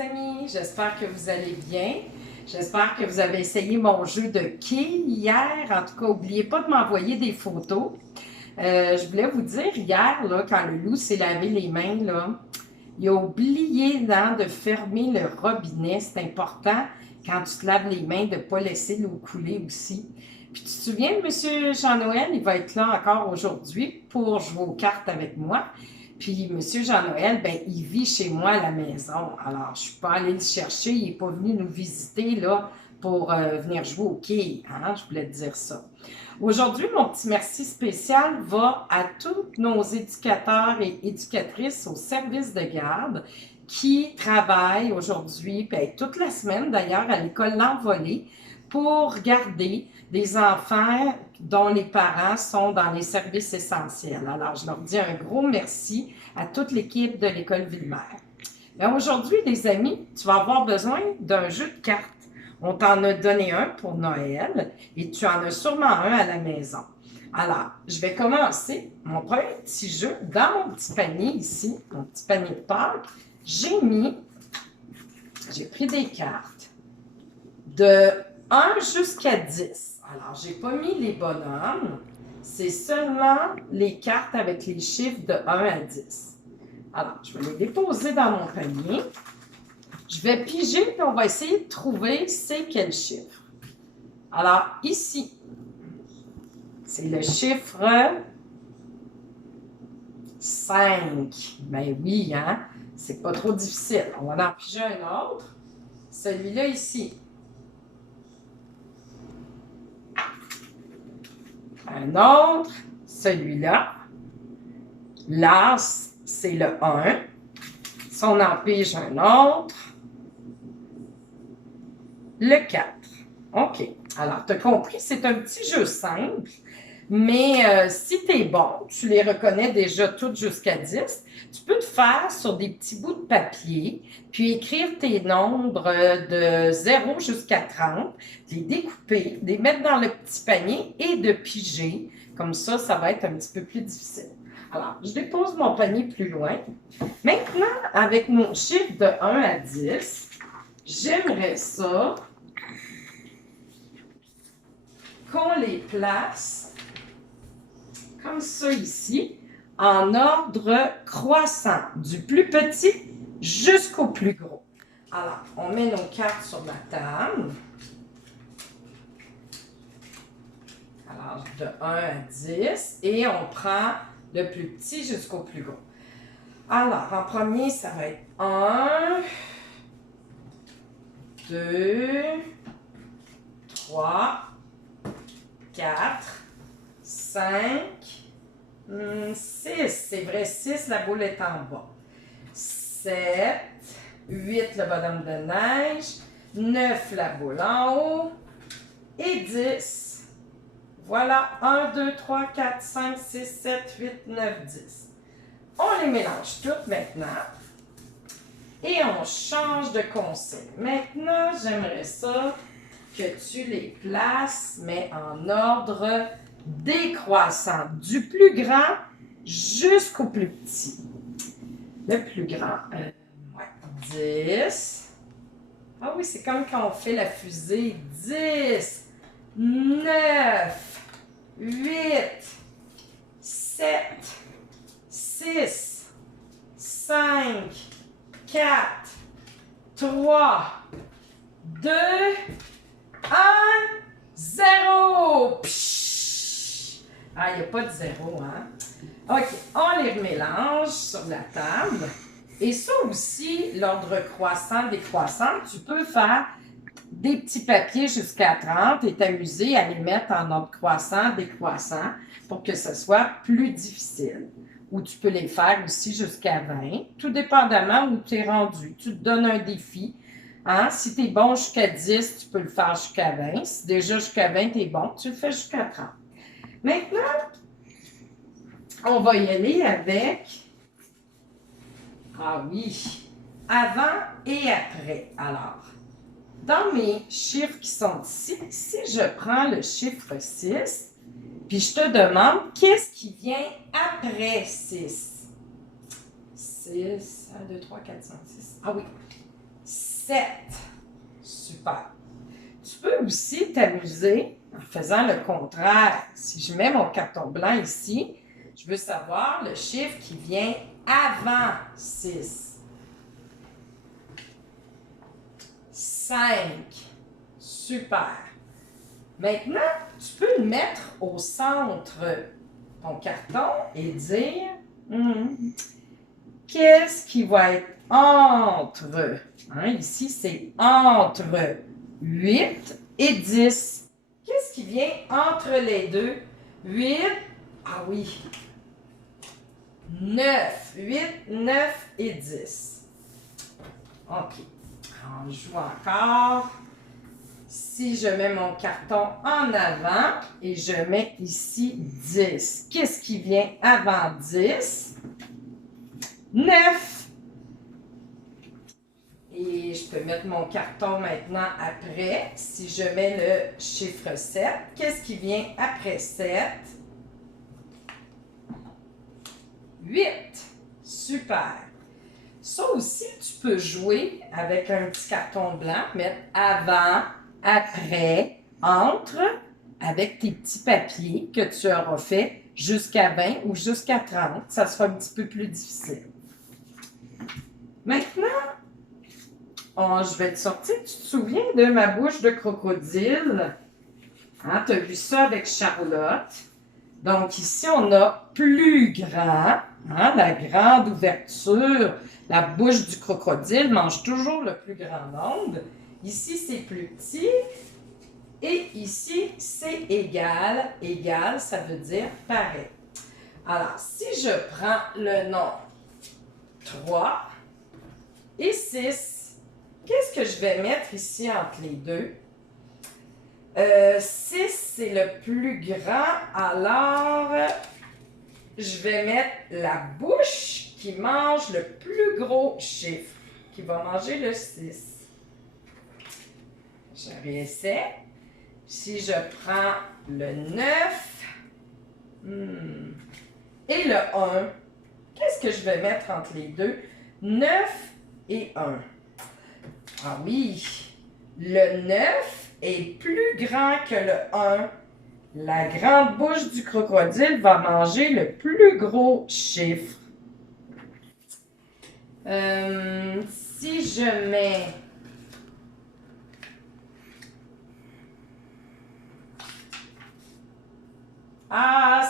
amis, j'espère que vous allez bien. J'espère que vous avez essayé mon jeu de quilles hier. En tout cas, n'oubliez pas de m'envoyer des photos. Je voulais vous dire, hier, là, quand le loup s'est lavé les mains, là, il a oublié de fermer le robinet. C'est important, quand tu te laves les mains, de ne pas laisser l'eau couler aussi. Puis tu te souviens de M. Jean-Noël, il va être là encore aujourd'hui pour jouer aux cartes avec moi. Puis M. Jean-Noël, ben, il vit chez moi à la maison. Alors, je ne suis pas allée le chercher, il n'est pas venu nous visiter là pour venir jouer au quai. Hein? Je voulais te dire ça. Aujourd'hui, mon petit merci spécial va à tous nos éducateurs et éducatrices au service de garde qui travaillent aujourd'hui, puis toute la semaine d'ailleurs, à l'école L'Envolée pour garder des enfants dont les parents sont dans les services essentiels. Alors, je leur dis un gros merci à toute l'équipe de l'école Ville-Mère. Mais aujourd'hui, les amis, tu vas avoir besoin d'un jeu de cartes. On t'en a donné un pour Noël et tu en as sûrement un à la maison. Alors, je vais commencer mon premier petit jeu dans mon petit panier ici, mon petit panier de Pâques. J'ai pris des cartes de 1 jusqu'à 10. Alors, j'ai pas mis les bonhommes, c'est seulement les cartes avec les chiffres de 1 à 10. Alors, je vais les déposer dans mon panier. Je vais piger et on va essayer de trouver c'est quel chiffre. Alors, ici, c'est le chiffre 5. Ben oui, hein? C'est pas trop difficile. On va en piger un autre. Celui-là ici. Un autre, celui-là. Là, c'est le 1. Si on en pige un autre, le 4. OK. Alors, tu as compris, c'est un petit jeu simple, mais si tu es bon, tu les reconnais déjà toutes jusqu'à 10, tu peux te faire sur des petits bouts de papier, puis écrire tes nombres de 0 jusqu'à 30, les découper, les mettre dans le petit panier et de piger. Comme ça va être un petit peu plus difficile. Alors, je dépose mon panier plus loin. Maintenant, avec mon chiffre de 1 à 10, j'aimerais ça qu'on les place comme ça ici, en ordre croissant, du plus petit jusqu'au plus gros. Alors, on met nos cartes sur la table. Alors, de 1 à 10, et on prend le plus petit jusqu'au plus gros. Alors, en premier, ça va être 1, 2, 3, 4, 5, 6. C'est vrai, 6, la boule est en bas. 7, 8, le bonhomme de neige. 9, la boule en haut. Et 10. Voilà, 1, 2, 3, 4, 5, 6, 7, 8, 9, 10. On les mélange toutes maintenant. Et on change de concept. Maintenant, j'aimerais ça que tu les places, mais en ordre décroissant, du plus grand jusqu'au plus petit. Le plus grand, 10. Ah oui, c'est comme quand on fait la fusée. 10, 9, 8, 7, 6, 5, 4, 3, 2, 1, 0. Psh! Ah, il n'y a pas de 0, hein? OK, on les remélange sur la table. Et ça aussi, l'ordre croissant, décroissant, tu peux faire des petits papiers jusqu'à 30 et t'amuser à les mettre en ordre croissant, décroissant pour que ce soit plus difficile. Ou tu peux les faire aussi jusqu'à 20, tout dépendamment où tu es rendu. Tu te donnes un défi. Hein? Si tu es bon jusqu'à 10, tu peux le faire jusqu'à 20. Si déjà jusqu'à 20, tu es bon, tu le fais jusqu'à 30. Maintenant, on va y aller avec, ah oui, avant et après. Alors, dans mes chiffres qui sont ici, si je prends le chiffre 6, puis je te demande qu'est-ce qui vient après 6? 6, 1, 2, 3, 4, 5, 6. Ah oui. 7. Super. Tu peux aussi t'amuser en faisant le contraire. Si je mets mon carton blanc ici, je veux savoir le chiffre qui vient avant 6. 5. Super. Maintenant, tu peux le mettre au centre ton carton et dire qu'est-ce qui va être entre. Ici, c'est entre 8 et 10. Qu'est-ce qui vient entre les deux? 8, ah oui, 9. 8, 9 et 10. OK. On joue encore. Si je mets mon carton en avant et je mets ici 10, qu'est-ce qui vient avant 10? 9. Et je peux mettre mon carton maintenant après. Si je mets le chiffre 7, qu'est-ce qui vient après 7? 8. Super. Ça aussi, tu peux jouer avec un petit carton blanc, mettre avant, après, entre, avec tes petits papiers que tu auras fait jusqu'à 20 ou jusqu'à 30. Ça sera un petit peu plus difficile. Maintenant, je vais te sortir. Tu te souviens de ma bouche de crocodile? Tu as vu ça avec Charlotte. Donc ici, on a plus grand, la grande ouverture. La bouche du crocodile mange toujours le plus grand nombre. Ici, c'est plus petit. Et ici, c'est égal. Égal, ça veut dire pareil. Alors, si je prends le nom 3 et 6, qu'est-ce que je vais mettre ici entre les deux? 6, c'est le plus grand. Alors, je vais mettre la bouche qui mange le plus gros chiffre, qui va manger le 6. Je réessaie. Si je prends le 9 et le 1, qu'est-ce que je vais mettre entre les deux? 9 et 1. Ah oui, le 9 est plus grand que le 1. La grande bouche du crocodile va manger le plus gros chiffre. Si je mets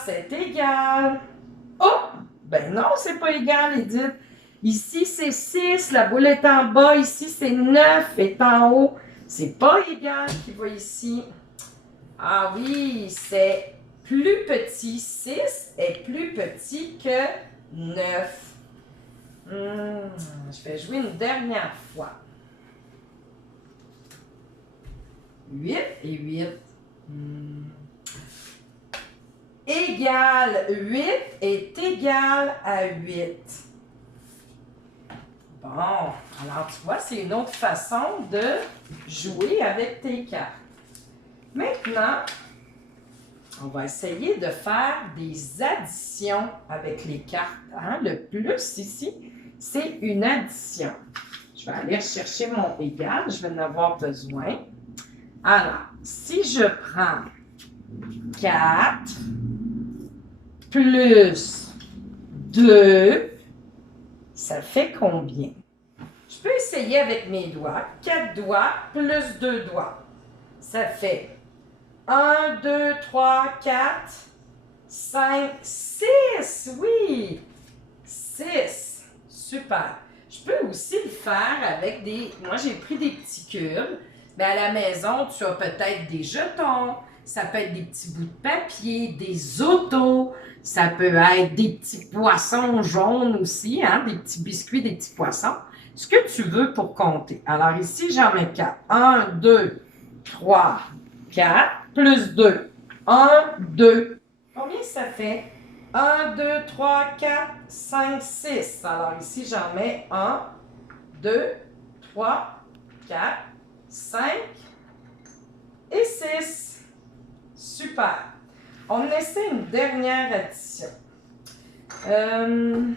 c'est égal. Oh! Ben non, c'est pas égal, Edith. Ici, c'est 6, la boule est en bas. Ici, c'est 9, est en haut. C'est pas égal qui va ici. Ah oui, c'est plus petit. 6 est plus petit que 9. Je vais jouer une dernière fois. 8 et 8. Égal 8 est égal à 8. Bon, alors tu vois, c'est une autre façon de jouer avec tes cartes. Maintenant, on va essayer de faire des additions avec les cartes. Le plus ici, c'est une addition. Je vais aller chercher mon égal, je vais en avoir besoin. Alors, si je prends 4 plus 2, ça fait combien? Je peux essayer avec mes doigts. 4 doigts plus 2 doigts. Ça fait 1, 2, 3, 4, 5, 6. Oui! 6. Super. Je peux aussi le faire avec des... Moi, j'ai pris des petits cubes. Mais à la maison, tu as peut-être des jetons. Ça peut être des petits bouts de papier, des autos. Ça peut être des petits poissons jaunes aussi, des petits biscuits, des petits poissons. Ce que tu veux pour compter. Alors ici, j'en mets 4. 1, 2, 3, 4, plus 2. 1, 2. Combien ça fait? 1, 2, 3, 4, 5, 6. Alors ici, j'en mets 1, 2, 3, 4, 5 et 6. Super. On essaie une dernière addition. Je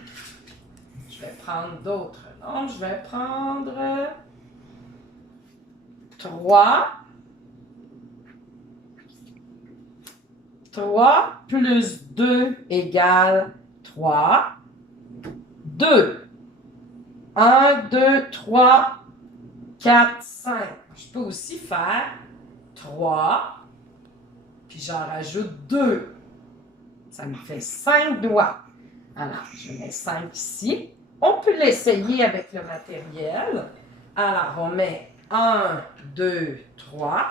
vais prendre d'autres nombres. Je vais prendre 3. 3 plus 2 égale 3. 2. 1, 2, 3, 4, 5. Je peux aussi faire 3, puis j'en rajoute 2. Ça me fait 5 doigts. Alors, je mets 5 ici. On peut l'essayer avec le matériel. Alors, on met 1, 2, 3,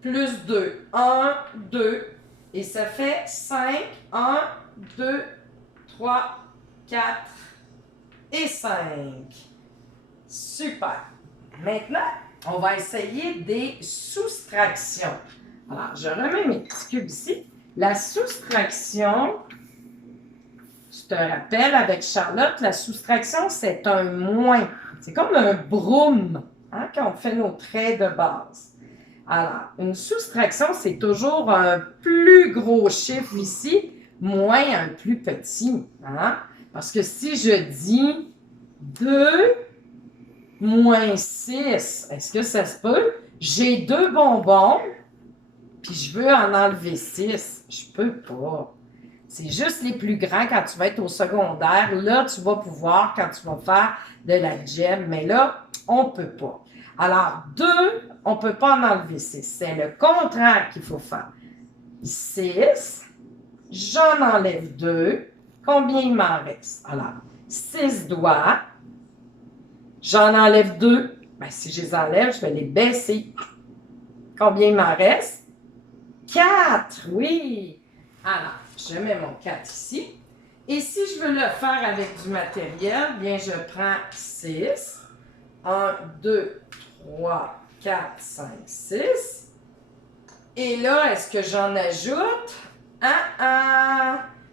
plus 2, 1, 2, et ça fait 5, 1, 2, 3, 4 et 5. Super. Maintenant, on va essayer des soustractions. Alors, je remets mes petits cubes ici. La soustraction, je te rappelle avec Charlotte, la soustraction, c'est un moins. C'est comme un broom quand on fait nos traits de base. Alors, une soustraction, c'est toujours un plus gros chiffre ici, moins un plus petit. Parce que si je dis 2 moins 6, est-ce que ça se peut? J'ai 2 bonbons, puis je veux en enlever 6. Je peux pas. C'est juste les plus grands quand tu vas être au secondaire. Là, tu vas pouvoir quand tu vas faire de la gemme, mais là, on ne peut pas. Alors, 2, on ne peut pas en enlever 6. C'est le contraire qu'il faut faire. 6, j'en enlève 2. Combien il m'en reste? Alors, 6 doigts. J'en enlève 2. Bien, si je les enlève, je vais les baisser. Combien il m'en reste? 4, oui. Alors, je mets mon 4 ici. Et si je veux le faire avec du matériel, bien, je prends 6. 1, 2, 3, 4, 5, 6. Et là, est-ce que j'en ajoute?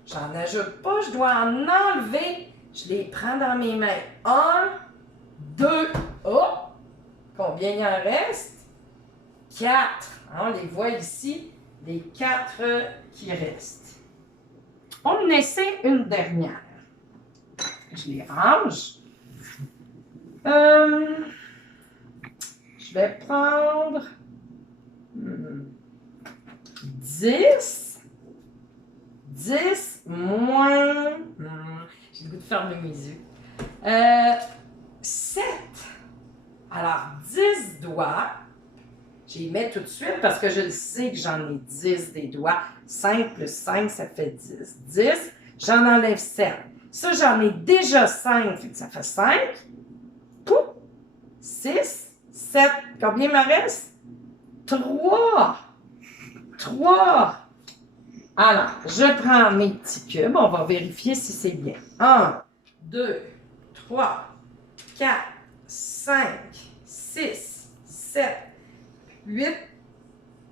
J'en ajoute pas, je dois en enlever. Je les prends dans mes mains. 1, 2, oh! Combien il en reste? 4. On les voit ici, les 4 qui restent. On en essaie une dernière. Je les range. Je vais prendre 10. 10 moins... j'ai le goût de fermer mes yeux. 7. Alors, 10 doigts. Je les mets tout de suite parce que je le sais que j'en ai 10 des doigts. 5 plus 5, ça fait 10. 10, j'en enlève 7. Ça, j'en ai déjà 5, fait que ça fait 5. 6, 7. Combien il me reste? 3. 3. Alors, je prends mes petits cubes. On va vérifier si c'est bien. 1, 2, 3, 4, 5, 6, 7, 8,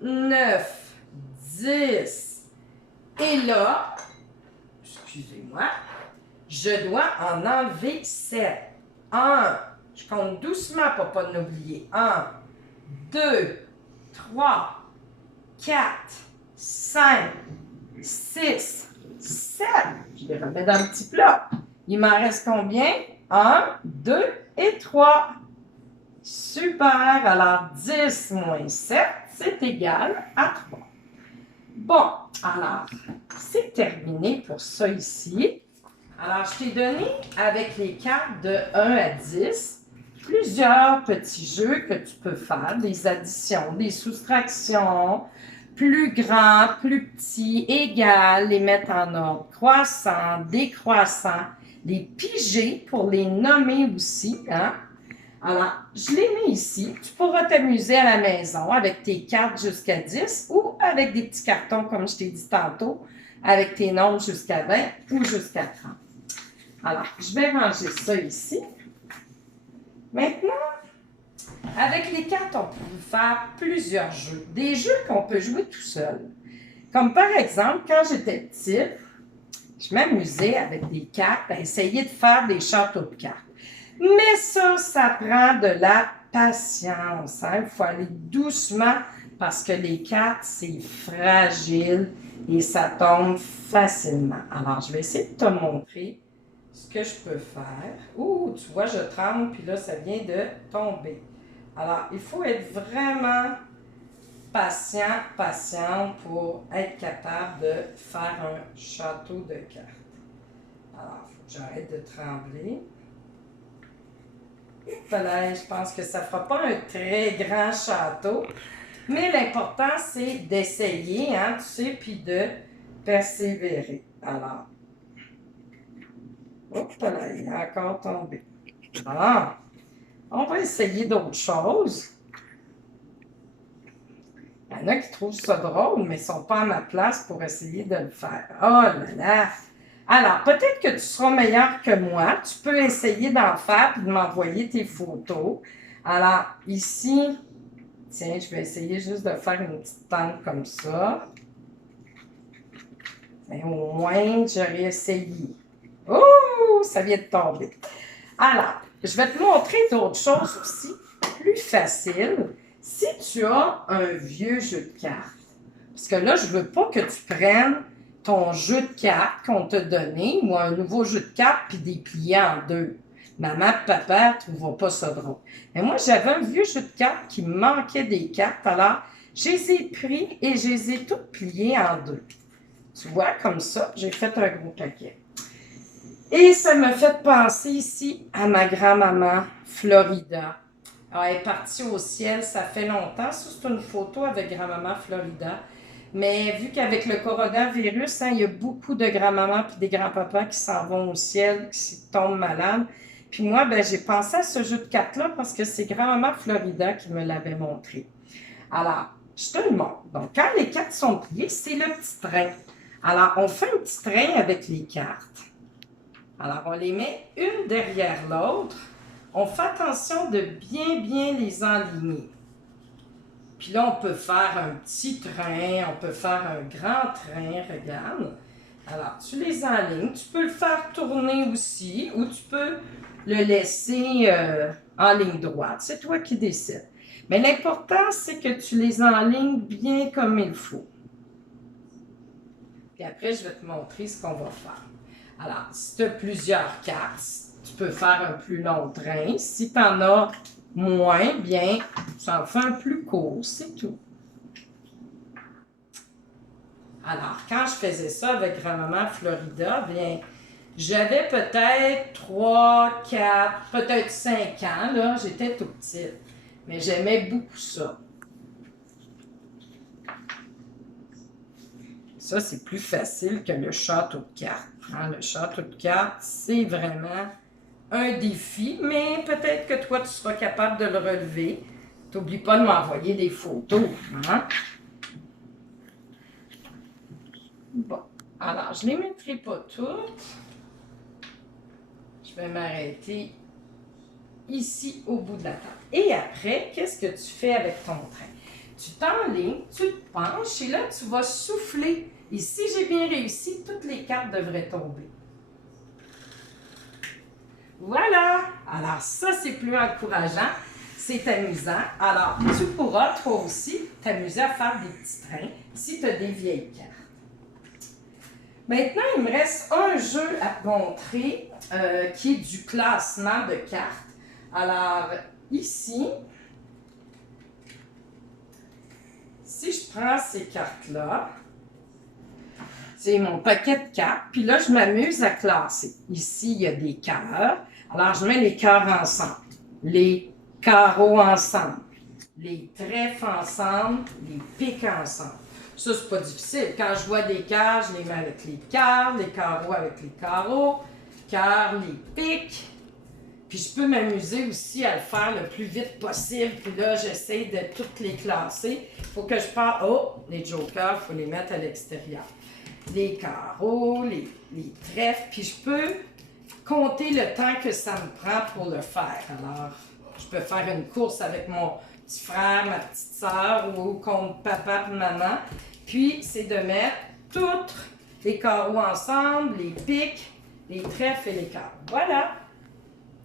9, 10. Et là, excusez-moi, je dois en enlever 7. 1, je compte doucement pour ne pas l'oublier. 1, 2, 3, 4, 5, 6, 7. Je les remets dans le petit plat. Il m'en reste combien? 1, 2 et 3. Super! Alors, 10 moins 7, c'est égal à 3. Bon, alors, c'est terminé pour ça ici. Alors, je t'ai donné, avec les cartes de 1 à 10, plusieurs petits jeux que tu peux faire, des additions, des soustractions, plus grands, plus petits, égal, les mettre en ordre croissant, décroissant, les piger pour les nommer aussi, Alors, je les mets ici. Tu pourras t'amuser à la maison avec tes cartes jusqu'à 10 ou avec des petits cartons, comme je t'ai dit tantôt, avec tes nombres jusqu'à 20 ou jusqu'à 30. Alors, je vais ranger ça ici. Maintenant, avec les cartes, on peut faire plusieurs jeux. Des jeux qu'on peut jouer tout seul. Comme par exemple, quand j'étais petite, je m'amusais avec des cartes à essayer de faire des châteaux de cartes. Mais ça prend de la patience. Il faut aller doucement parce que les cartes, c'est fragile et ça tombe facilement. Alors, je vais essayer de te montrer ce que je peux faire. Ouh, tu vois, je tremble, puis là, ça vient de tomber. Alors, il faut être vraiment patient, patiente pour être capable de faire un château de cartes. Alors, il faut que j'arrête de trembler. Voilà, je pense que ça ne fera pas un très grand château, mais l'important, c'est d'essayer, hein, tu sais, puis de persévérer. Alors, hop là, il est encore tombé. Ah, on va essayer d'autres choses. Il y en a qui trouvent ça drôle, mais ils ne sont pas à ma place pour essayer de le faire. Oh là là! Alors, peut-être que tu seras meilleur que moi. Tu peux essayer d'en faire et de m'envoyer tes photos. Alors, ici, tiens, je vais essayer juste de faire une petite tente comme ça. Mais au moins, j'aurais essayé. Oh, ça vient de tomber. Alors, je vais te montrer d'autres choses aussi plus faciles. Si tu as un vieux jeu de cartes, parce que là, je ne veux pas que tu prennes ton jeu de cartes qu'on t'a donné ou un nouveau jeu de cartes puis des pliés en deux. Maman et papa ne trouveront pas ça drôle. Mais moi, j'avais un vieux jeu de cartes qui me manquait des cartes. Alors, je les ai pris et je les ai toutes pliées en deux. Tu vois, comme ça, j'ai fait un gros paquet. Et ça m'a fait penser ici à ma grand-maman Florida. Alors, elle est partie au ciel, ça fait longtemps. Ça, c'est une photo avec grand-maman Florida. Mais vu qu'avec le coronavirus, hein, il y a beaucoup de grand-mamans et des grands-papas qui s'en vont au ciel, qui tombent malades. Puis moi, ben, j'ai pensé à ce jeu de cartes-là parce que c'est grand-maman Florida qui me l'avait montré. Alors, je te le montre. Donc, quand les cartes sont pliées, c'est le petit train. Alors, on fait un petit train avec les cartes. Alors, on les met une derrière l'autre. On fait attention de bien les enligner. Puis là, on peut faire un petit train, on peut faire un grand train, regarde. Alors, tu les enlignes. Tu peux le faire tourner aussi ou tu peux le laisser en ligne droite. C'est toi qui décides. Mais l'important, c'est que tu les enlignes bien comme il faut. Puis après, je vais te montrer ce qu'on va faire. Alors, si tu as plusieurs cartes, tu peux faire un plus long train. Si tu en as moins, bien, tu en fais un plus court, c'est tout. Alors, quand je faisais ça avec grand-maman Florida, bien, j'avais peut-être 3, 4, peut-être 5 ans, là, j'étais tout petite. Mais j'aimais beaucoup ça. Ça, c'est plus facile que le château de cartes. Hein? Le château de cartes, c'est vraiment un défi, mais peut-être que toi, tu seras capable de le relever. N'oublie pas de m'envoyer des photos. Hein? Bon, alors, je ne les mettrai pas toutes. Je vais m'arrêter ici au bout de la table. Et après, qu'est-ce que tu fais avec ton train? Tu t'enlignes, tu te penches et là, tu vas souffler. Et si j'ai bien réussi, toutes les cartes devraient tomber. Voilà! Alors ça, c'est plus encourageant. C'est amusant. Alors, tu pourras, toi aussi, t'amuser à faire des petits trains si tu as des vieilles cartes. Maintenant, il me reste un jeu à te montrer qui est du classement de cartes. Alors, ici, si je prends ces cartes-là, c'est mon paquet de cartes, puis là, je m'amuse à classer. Ici, il y a des cœurs. Alors, je mets les cœurs ensemble, les carreaux ensemble, les trèfles ensemble, les piques ensemble. Ça, c'est pas difficile. Quand je vois des cœurs, je les mets avec les cœurs, les carreaux avec les carreaux, cœurs, les piques. Puis je peux m'amuser aussi à le faire le plus vite possible. Puis là, j'essaie de toutes les classer. Il faut que je parte. Oh, les jokers, il faut les mettre à l'extérieur. Les carreaux, les trèfles. Puis je peux compter le temps que ça me prend pour le faire. Alors, je peux faire une course avec mon petit frère, ma petite soeur ou contre papa et maman. Puis, c'est de mettre tous les carreaux ensemble, les piques, les trèfles et les carreaux. Voilà!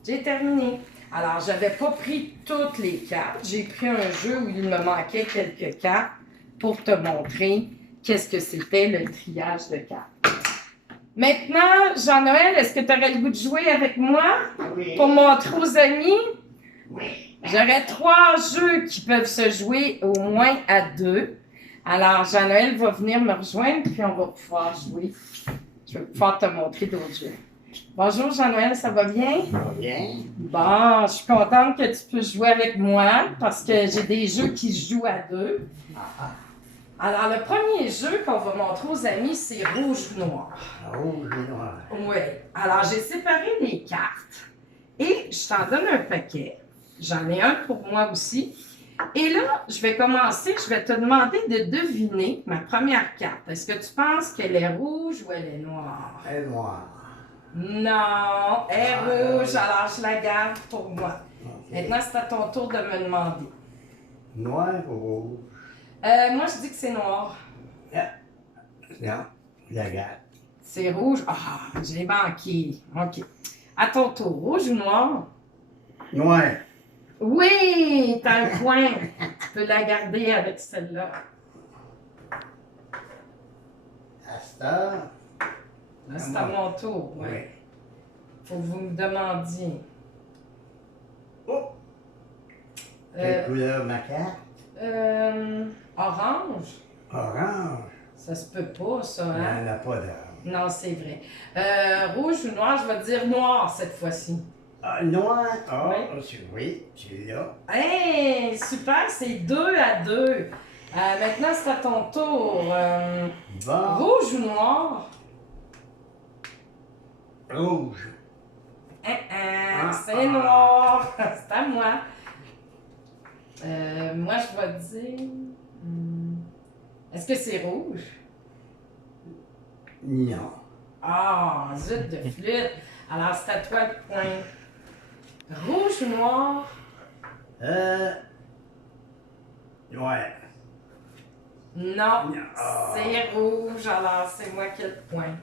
J'ai terminé. Alors, je n'avais pas pris toutes les cartes. J'ai pris un jeu où il me manquait quelques cartes pour te montrer qu'est-ce que c'était le triage de cartes. Maintenant, Jean-Noël, est-ce que tu aurais le goût de jouer avec moi? Oui. Pour montrer aux amis? Oui. J'aurais 3 jeux qui peuvent se jouer au moins à 2. Alors, Jean-Noël va venir me rejoindre, puis on va pouvoir jouer. Je vais pouvoir te montrer d'autres jeux. Bonjour Jean-Noël, ça va bien? Ça va bien? Bon, je suis contente que tu puisses jouer avec moi parce que j'ai des jeux qui se jouent à 2. Alors, le premier jeu qu'on va montrer aux amis, c'est rouge ou noir. Rouge et noir. Oui. Alors, j'ai séparé les cartes et je t'en donne un paquet. J'en ai un pour moi aussi. Et là, je vais commencer, je vais te demander de deviner ma première carte. Est-ce que tu penses qu'elle est rouge ou elle est noire? Et noir. Non, elle est rouge, alors je la garde pour moi. Ok. Maintenant, c'est à ton tour de me demander. Noir ou rouge? Moi, je dis que c'est noir. Non, je la garde. C'est rouge. Ah, j'ai manqué. OK. À ton tour, rouge ou noir? Noir. Oui, t'as un point. Tu peux la garder avec celle-là. À cette heure? Là, c'est à mon tour. Oui. Ouais. Faut que vous me demandiez. Oh! Quelle Euh, couleur ma carte? Orange? Orange. Ça se peut pas, ça, Il n'y hein? en a pas d'orange. Non, c'est vrai. Rouge ou noir, je vais te dire noir cette fois-ci. Ah, noir? Ah, Oui. oui, tu l'as. Hey, super, c'est 2 à 2. Maintenant, c'est à ton tour. Bon. Rouge ou noir? Rouge. C'est noir. C'est à moi. Moi, je vais te dire... Est-ce que c'est rouge? Non. Ah, zut de flûte. Alors, c'est à toi le point. Rouge ou noir? Noir. Non, Non. Ah. c'est rouge. Alors, c'est moi qui ai le point.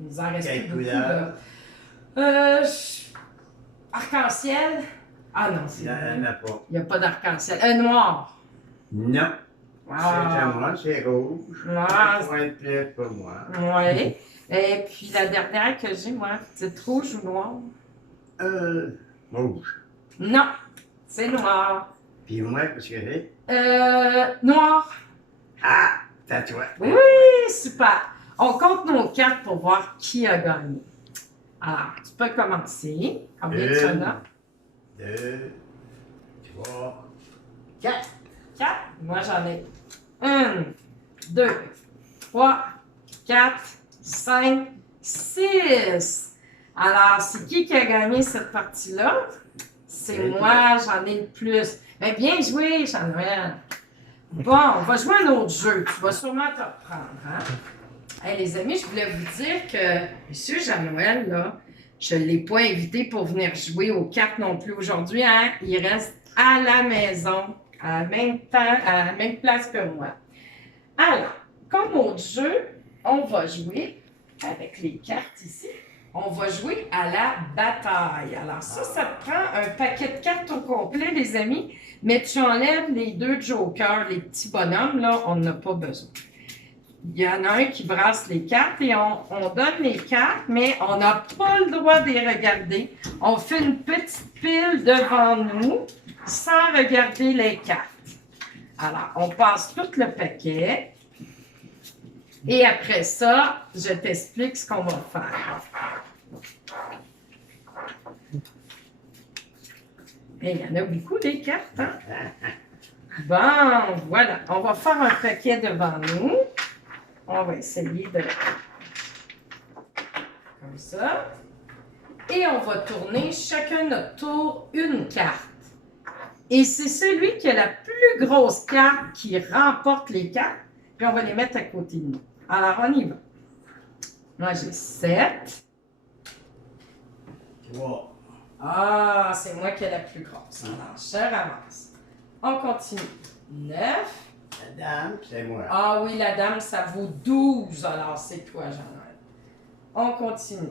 Il nous en reste Quelle plus beaucoup, couleur? là. Arc-en-ciel? Ah non, c'est Il n'y en vrai. a pas. Il n'y a pas d'arc-en-ciel. Noir. Non. C'est à Ah. moi, c'est rouge. Ah. Un point de plus pour moi. Oui. Et puis la dernière que j'ai, moi, c'est rouge ou noir? Rouge. Non, c'est noir. Puis moi, qu'est-ce que j'ai? Noir. Ah! C'est à toi. Oui, super. On compte nos cartes pour voir qui a gagné. Alors, tu peux commencer. Combien tu en as? 2, 3, 4. 4. Moi, j'en ai 1, 2, 3, 4, 5, 6. Alors, c'est qui a gagné cette partie-là? C'est C'est moi, j'en ai le plus. Mais bien joué, Jean-Noël. Bon, on va jouer à un autre jeu. Tu vas sûrement te reprendre, hein? Hey, les amis, je voulais vous dire que M. Jean-Noël, là, je ne l'ai pas invité pour venir jouer aux cartes non plus aujourd'hui, hein? Il reste à la maison, à la même temps, à la même place que moi. Alors, comme autre jeu, on va jouer avec les cartes ici. On va jouer à la bataille. Alors ça te prend un paquet de cartes au complet, les amis, mais tu enlèves les 2 jokers, les petits bonhommes, là, on n'en a pas besoin. Il y en a un qui brasse les cartes et on donne les cartes, mais on n'a pas le droit de les regarder. On fait une petite pile devant nous sans regarder les cartes. Alors, on passe tout le paquet. Et après ça, je t'explique ce qu'on va faire. Et il y en a beaucoup des cartes, hein? Bon, voilà. On va faire un paquet devant nous. On va essayer de... Comme ça. Et on va tourner chacun notre tour une carte. Et c'est celui qui a la plus grosse carte qui remporte les cartes. Puis on va les mettre à côté de nous. Alors, on y va. Moi, j'ai 7. 3. Ah, c'est moi qui ai la plus grosse. Alors, je ramasse. On continue. 9. La dame, c'est moi. Ah oui, la dame, ça vaut 12. Alors, c'est toi, Jean-Noël. On continue.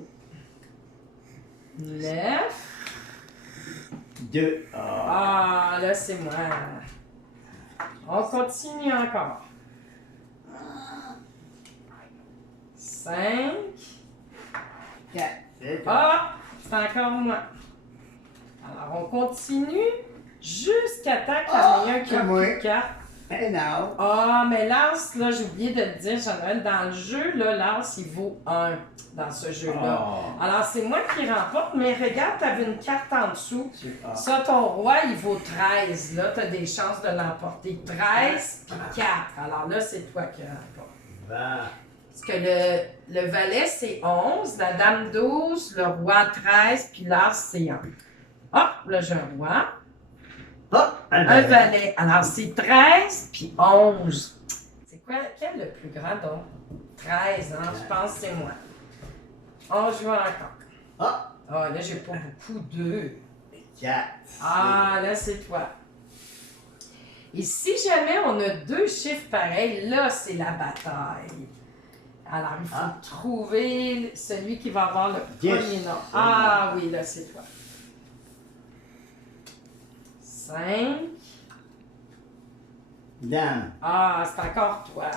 9. 2. Ah, là, c'est moi. On continue encore. 5. 4. C'est toi. Ah, c'est encore moi. Alors, on continue. jusqu'à temps qu'il y en ait un qui a c'est moi. plus de cartes. Eh non. Ah, mais l'as, là, j'ai oublié de le dire, Jean-Noël, dans le jeu, là, l'as, il vaut 1 dans ce jeu-là. Oh. Alors, c'est moi qui remporte, mais regarde, t'avais une carte en dessous. Ah. Ça, ton roi, il vaut 13. Là, t'as des chances de l'emporter. 13 puis 4. Alors là, c'est toi qui remporte. Ben, Parce que le valet, c'est 11, la dame 12, le roi 13, puis l'as, c'est 1. Ah, là, j'ai un roi. hop, Un valet. Alors, c'est 13 puis 11. C'est quoi? Quel est le plus grand, donc? 13, hein? Je pense que c'est moi. On joue encore. Ah, Ah, là, j'ai pas beaucoup. 2. 4. Ah, là, c'est toi. Et si jamais on a 2 chiffres pareils, là, c'est la bataille. Alors, il faut trouver celui qui va avoir le premier nom. Ah oui, là, c'est toi. 5. Dame. Ah, c'est encore toi.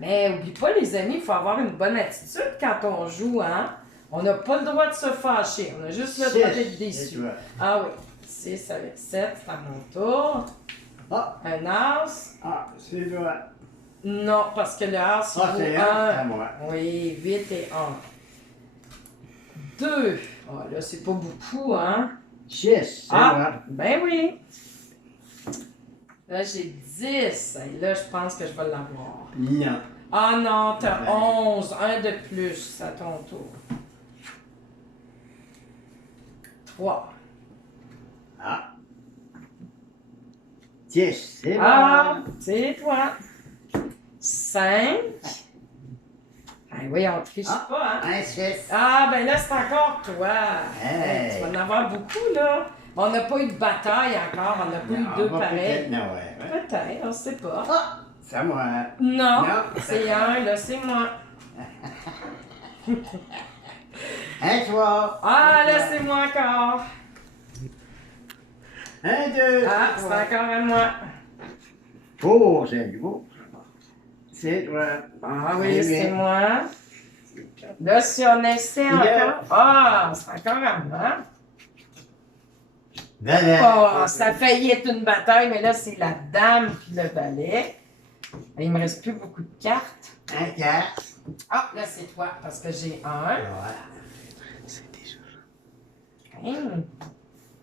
Mais oublie pas, les amis, il faut avoir une bonne attitude quand on joue, hein? On n'a pas le droit de se fâcher. On a juste le droit d'être déçu. Ah oui. 6 avec 7, c'est à mon tour. Ah, Un as. ah, c'est toi. Non, parce que le as, il Ah, vaut c'est à 1. moi. Oui, 8 et 1. 2. Ah, là, c'est pas beaucoup, hein? 6, c'est moi. Ben oui. Là, j'ai 10. Et là, je pense que je vais l'avoir. Non. Ah non, t'as Ben. 11. Un de plus. C'est à ton tour. 3. Ah. 10, c'est moi. Ah, c'est toi. 5. Ah oui, on triche Ah. pas, hein? Un 6. Ah, ben là, c'est encore toi. Hey. Tu vas en avoir beaucoup, là. On n'a pas eu de bataille encore. On n'a pas eu deux pareils. Non, ouais. Peut-être, on ne sait pas. Ah, c'est à moi. Non, Non. c'est un, là, c'est moi. Un 3. Ah, là, c'est moi encore. Un 2. Ah, c'est encore à moi. Oh, c'est beau. C'est toi. Ah oui, c'est moi. Là, si on essaie encore. Ah, c'est encore à moi. Valet. Oh, ça a failli être une bataille, mais là, c'est la dame puis le valet. Il me reste plus beaucoup de cartes. Un 4. Ah, là, c'est toi, parce que j'ai un. Ouais. C'est déjà.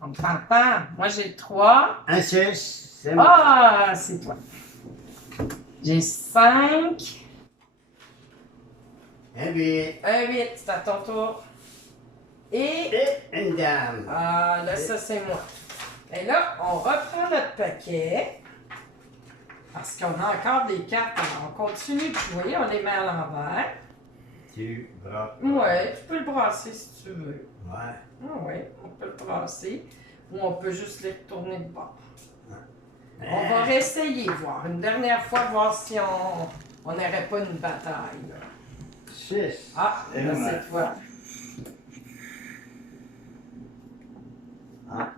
On me t'entend. Moi, j'ai le 3. Un 6. C'est moi. Ah, c'est toi. J'ai 5. Un 8. Un 8, c'est à ton tour. Et. Et une dame. Ah, là, ça, c'est moi. Et là, on reprend notre paquet. Parce qu'on a encore des cartes. Alors, on continue de jouer. On les met à l'envers. Tu brasses. Ouais, tu peux le brasser si tu veux. Ouais. Ah ouais, on peut le brasser. Ou on peut juste les retourner de bord. Ouais. On va réessayer, voir. Une dernière fois, voir si on n'aurait pas une bataille. Là. 6. Ah, là, c'est toi. Ah.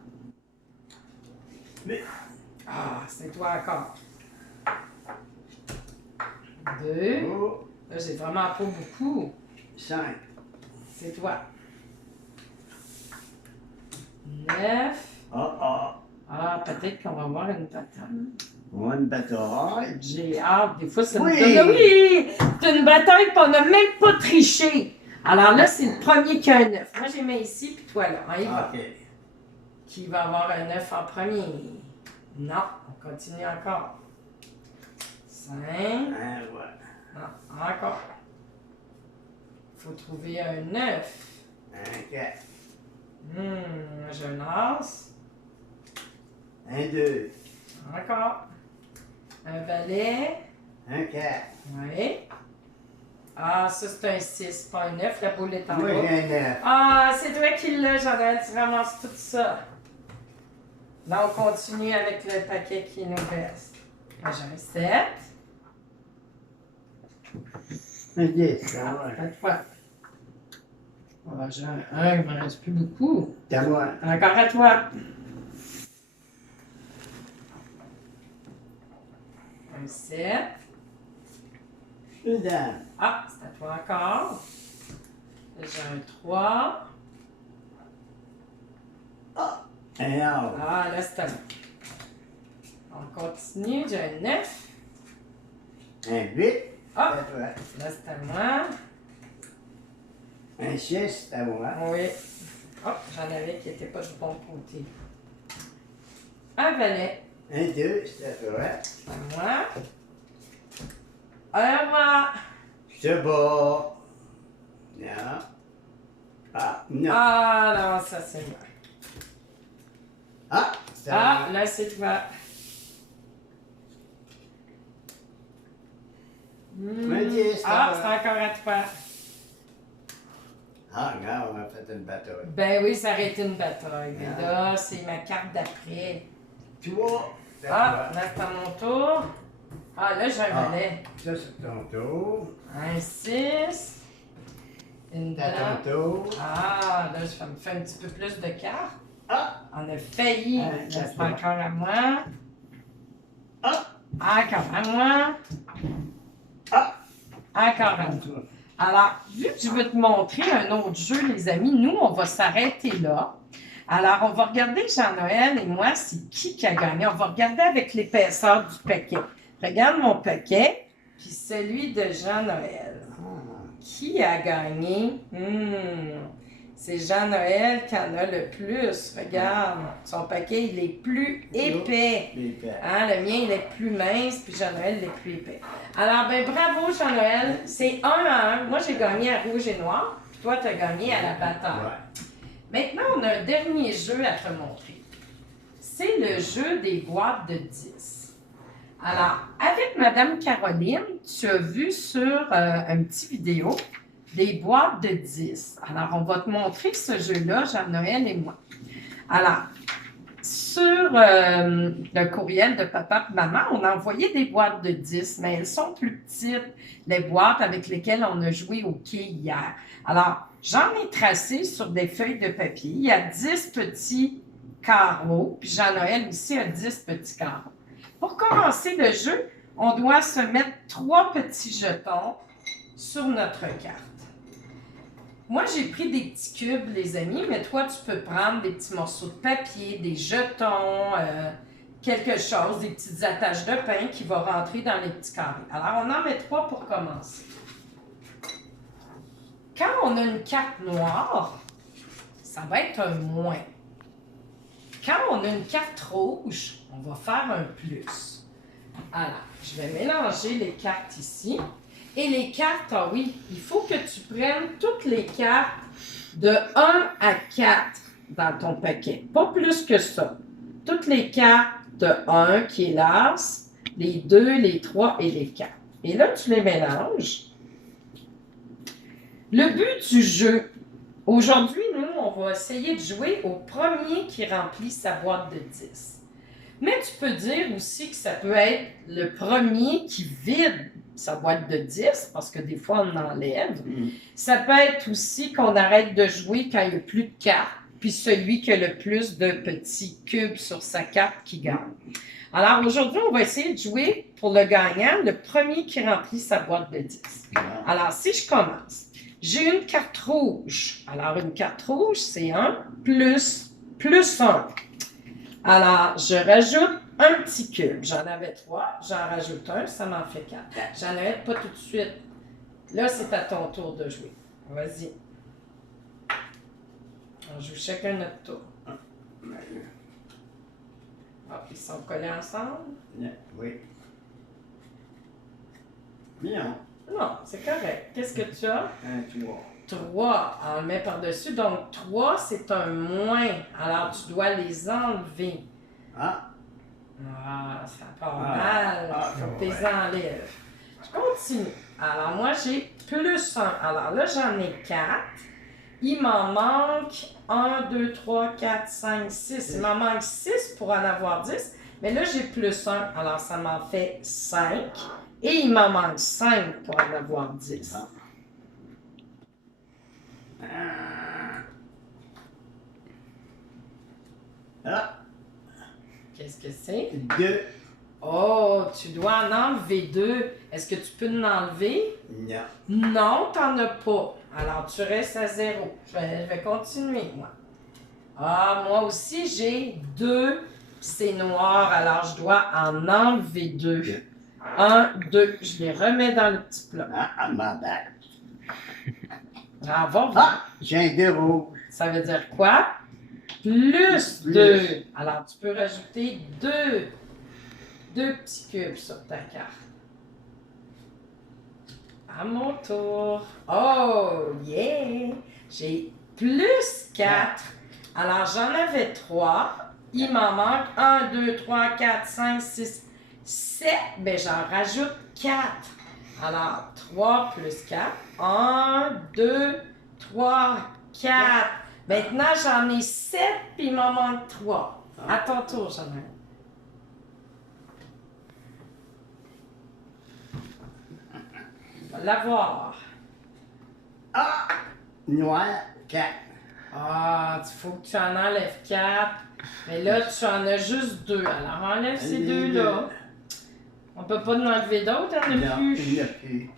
Mais. Ah, c'est toi encore. 2. Oh. Là, j'ai vraiment pas beaucoup. 5. C'est toi. 9. Ah, peut-être qu'on va avoir une bataille. Une bataille. J'ai hâte. Des fois, c'est Oui. Oui! C'est une bataille, puis on n'a même pas triché. Alors là, c'est le premier qui a un 9. Moi, j'ai mis ici, puis toi là. On y va. OK. Qui va avoir un 9 en premier? Non, on continue encore. 5. Un roi. Non, encore. Il faut trouver un 9. Un 4. J'ai un as. Un 2. Encore. Un valet. Un 4. Oui. Ah, ça, c'est un 6, pas un 9. La boule est en Moi, bas. j'ai un 9. Ah, c'est toi qui l'as, Jean-Noël. Tu ramasses tout ça. Là, on continue avec le paquet qui nous reste. Là, j'ai un 7. Un 10. Ah, cette fois. Ah, j'ai un 1, il ne me reste plus beaucoup. C'est à moi. Encore à toi. Un 7. Une dame. Ah, c'est à toi encore. Là, j'ai un 3. Ah. Un or. Ah, là, c'est à moi. On continue. J'ai un 9. Un 8. Ah, C'est à toi. là, c'est à moi. Un 6, c'est à moi. Oui. Oh, j'en avais qui n'étaient pas du bon côté. Un valet. Un 2, c'est à toi. C'est à moi. Un roi. Je te bats. Non. Ah, non. Ah, non, ça, c'est moi. Ah, c'est à Ah, moi. là, c'est toi. Un 10, Ah, ça c'est va. encore à toi. Ah, regarde, on a fait une bataille. Ben oui, ça aurait été une bataille. Mais Ah. là, c'est ma carte d'après. 3, c'est à Ah, toi. là, c'est à mon tour. Ah, là, j'ai un Ah. valet. Ça, c'est ton tour. Un 6. Une C'est à dame. ton tour. Ah, là, je me fais un petit peu plus de cartes. Ah, On a failli. Ah, Là, c'est d'accord. encore à moi. ah, Encore à moi. ah. Encore à moi. Alors, vu que je veux te montrer un autre jeu, les amis, nous, on va s'arrêter là. Alors, on va regarder Jean-Noël et moi, c'est qui a gagné. On va regarder avec l'épaisseur du paquet. Regarde mon paquet, puis celui de Jean-Noël. Qui a gagné? C'est Jean-Noël qui en a le plus. Regarde, son paquet, il est plus épais. Hein, le mien, il est plus mince, puis Jean-Noël, il est plus épais. Alors, ben bravo, Jean-Noël. C'est 1-1. Moi, j'ai gagné à rouge et noir, puis toi, tu as gagné à la bataille. Maintenant, on a un dernier jeu à te montrer. C'est le jeu des boîtes de 10. Alors, avec Madame Caroline, tu as vu sur un petit vidéo des boîtes de 10. Alors, on va te montrer ce jeu-là, Jean-Noël et moi. Alors, sur le courriel de papa et maman, on a envoyé des boîtes de 10, mais elles sont plus petites, les boîtes avec lesquelles on a joué au quai hier. Alors, j'en ai tracé sur des feuilles de papier. Il y a 10 petits carreaux, puis Jean-Noël aussi a 10 petits carreaux. Pour commencer le jeu, on doit se mettre 3 petits jetons sur notre carte. Moi, j'ai pris des petits cubes, les amis, mais toi, tu peux prendre des petits morceaux de papier, des jetons, quelque chose, des petites attaches de pain qui vont rentrer dans les petits carrés. Alors, on en met 3 pour commencer. Quand on a une carte noire, ça va être un moins. Quand on a une carte rouge, on va faire un plus. Alors, je vais mélanger les cartes ici. Et les cartes, ah oui, il faut que tu prennes toutes les cartes de 1 à 4 dans ton paquet. Pas plus que ça. Toutes les cartes de 1 qui est l'as, les 2, les 3 et les 4. Et là, tu les mélanges. Le but du jeu, aujourd'hui, nous, on va essayer de jouer au premier qui remplit sa boîte de 10. Mais tu peux dire aussi que ça peut être le premier qui vide sa boîte de 10, parce que des fois, on enlève. Ça peut être aussi qu'on arrête de jouer quand il n'y a plus de cartes, puis celui qui a le plus de petits cubes sur sa carte qui gagne. Alors aujourd'hui, on va essayer de jouer pour le gagnant, le premier qui remplit sa boîte de 10. Alors, si je commence, j'ai une carte rouge. Alors, une carte rouge, c'est 1 plus 1. Alors, je rajoute un petit cube. J'en avais 3, j'en rajoute un, ça m'en fait 4. J'en ai pas tout de suite. Là, c'est à ton tour de jouer. Vas-y. On joue chacun notre tour. Ah, ils sont collés ensemble? Oui. Bien. Non, c'est correct. Qu'est-ce que tu as? Un 3. 3. On le met par-dessus. Donc, 3, c'est un moins. Alors, tu dois les enlever. Ah. Ah, ça part Ah. mal. Ah, Faut que tu les ouais. enlèves. Je continue. Alors, moi, j'ai plus 1. Alors là, j'en ai 4. Il m'en manque 1, 2, 3, 4, 5, 6. Il m'en manque 6 pour en avoir 10. Mais là, j'ai plus 1. Alors, ça m'en fait 5. Et il m'en manque 5 pour en avoir 10. Ah. Qu'est-ce que c'est? 2. Oh, tu dois en enlever 2. Est-ce que tu peux en enlever? Non. Non, t'en as pas. Alors, tu restes à 0. Je vais continuer, moi. Ah, moi aussi, j'ai 2. C'est noir, alors je dois en enlever 2. 1, 2. Je les remets dans le petit plat. Ah, ma bête. Ah, va voir. Ah, j'ai un 2 rouge. Ça veut dire quoi? Plus 2. Alors, tu peux rajouter 2 petits cubes sur ta carte. À mon tour. Oh, yeah! J'ai plus 4. Alors, j'en avais 3. Il m'en manque 1, 2, 3, 4, 5, 6, 7. Ben, j'en rajoute 4. Alors, 3 plus 4. 1, 2, 3, 4. Maintenant, j'en ai 7, puis il m'en manque 3. À ton tour, Jeannette. On va l'avoir. Ah, noir, 4. Ah, il faut que tu en enlèves 4. Mais là, tu en as juste 2. Alors, enlève ces Les 2-là. On peut pas en enlever d'autres, il n'y en a Non, plus. il n'y en a plus.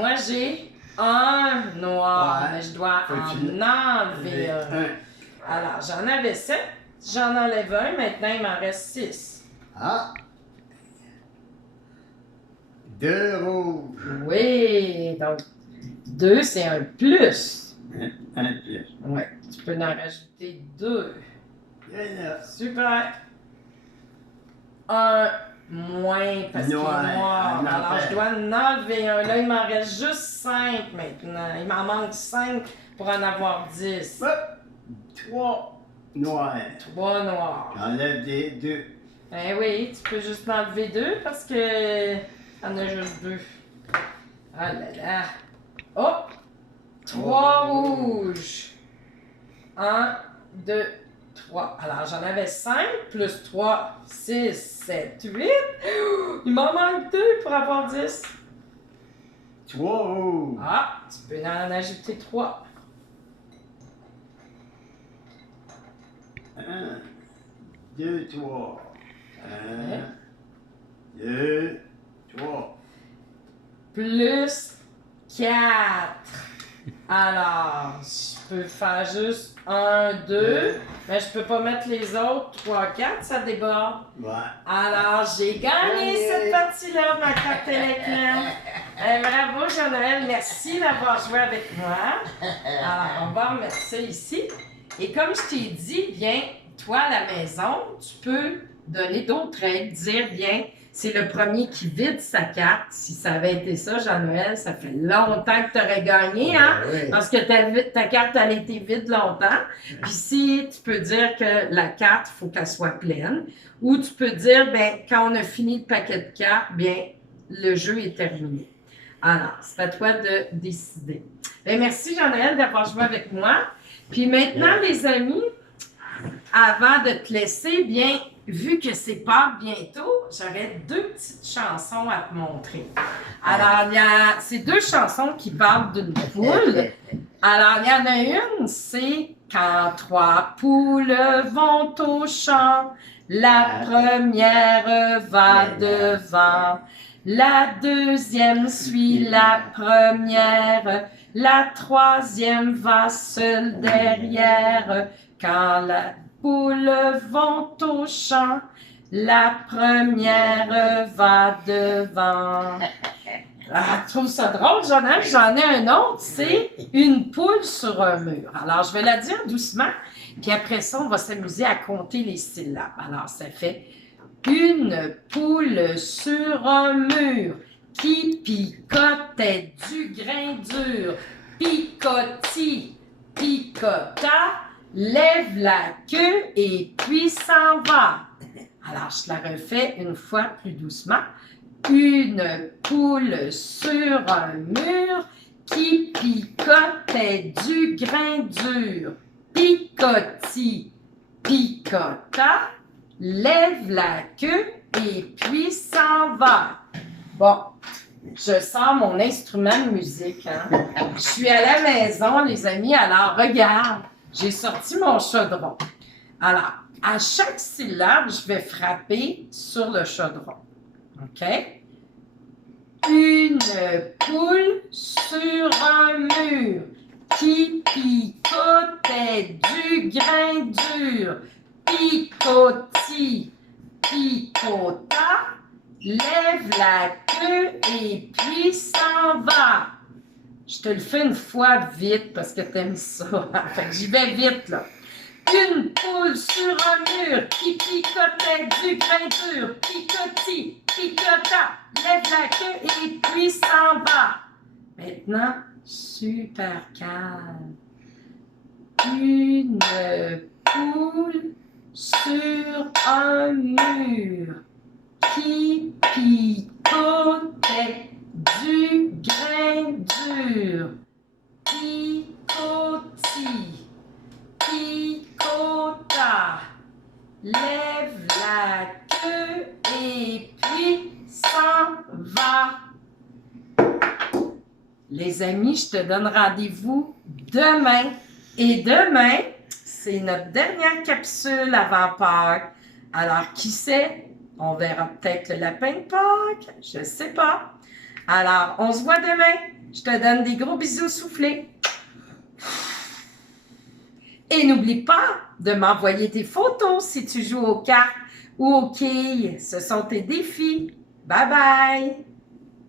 Moi, j'ai un noir, Ouais. mais je dois Faut que tu en enlever un. Un. Alors, j'en avais 7. J'en enlève un. Maintenant, il m'en reste 6. Ah. 2 rouges. Oui, donc 2, c'est un plus. Un plus. Oui, tu peux en rajouter 2. Il y en a. Super. Un moins parce qu'il est Noir. noir. Un Alors, je enlever. dois en enlever un. Là, il m'en reste juste 5 maintenant. Il m'en manque 5 pour en avoir 10. Hop. 3 noirs. 3 noirs. J'enlève des 2. Eh oui, tu peux juste en enlever 2 parce que t'en as juste 2. Ah là là. Oh! 3 rouges. 1, 2, 3. Alors, j'en avais 5 plus 3, 6, 7, 8. Il m'en manque 2 pour avoir 10. 3 rouges. Ah, tu peux en ajouter 3. 1, 2, 3. 1, 2, 3. Plus 4. Alors, je peux faire juste 1, 2, mais je peux pas mettre les autres. 3, 4, ça déborde. Ouais. Alors, j'ai gagné cette partie-là, ma carte électrique. Bravo, Jean-Noël. Merci d'avoir joué avec moi. Alors, on va remettre ça ici. Et comme je t'ai dit, bien, toi, à la maison, tu peux donner d'autres règles, dire, bien, c'est le premier qui vide sa carte. Si ça avait été ça, Jean-Noël, ça fait longtemps que tu aurais gagné, hein? Oui. Parce que ta carte, elle a été vide longtemps. Puis si tu peux dire que la carte, il faut qu'elle soit pleine. Ou tu peux dire, ben quand on a fini le paquet de cartes, bien, le jeu est terminé. Alors, c'est à toi de décider. Ben, merci, Jean-Noël, d'avoir joué avec moi. Puis maintenant, les amis, avant de te laisser, bien, vu que c'est Pâques bientôt, j'aurais 2 petites chansons à te montrer. Alors, il y a ces 2 chansons qui parlent d'une poule. Alors, il y en a une, c'est « Quand 3 poules vont au champ, la première va devant, la deuxième suit la première, la troisième va seule derrière. Quand la poules vont au champ, la première va devant. » Ah, tu trouves ça drôle, Jonathan? J'en ai un autre, c'est une poule sur un mur. Alors, je vais la dire doucement, puis après ça, on va s'amuser à compter les syllabes. Alors, ça fait une poule sur un mur qui picotait du grain dur. Picotti, picota, lève la queue et puis s'en va. Alors, je la refais une fois plus doucement. Une poule sur un mur qui picotait du grain dur. Picotti, picota, lève la queue et puis s'en va. Bon, je sors mon instrument de musique. Hein? Je suis à la maison, les amis, alors regarde, j'ai sorti mon chaudron. Alors, à chaque syllabe, je vais frapper sur le chaudron. OK? Une poule sur un mur qui picotait du grain dur. Picoti, picota, lève la queue et puis s'en va. Je te le fais une fois vite parce que t'aimes ça. Fait que j'y vais vite, là. Une poule sur un mur qui picotait du grain dur. Picoti, picota, lève la queue et puis s'en va. Maintenant, super calme. Une poule sur un mur qui picotait du grain dur. Picoti, picota, lève la queue et puis s'en va. Les amis, je te donne rendez-vous demain. Et demain, c'est notre dernière capsule avant Pâques. Alors, qui sait? On verra peut-être le lapin de Pâques. Je ne sais pas. Alors, on se voit demain. Je te donne des gros bisous soufflés. Et n'oublie pas de m'envoyer tes photos si tu joues aux cartes ou aux quilles. Ce sont tes défis. Bye bye!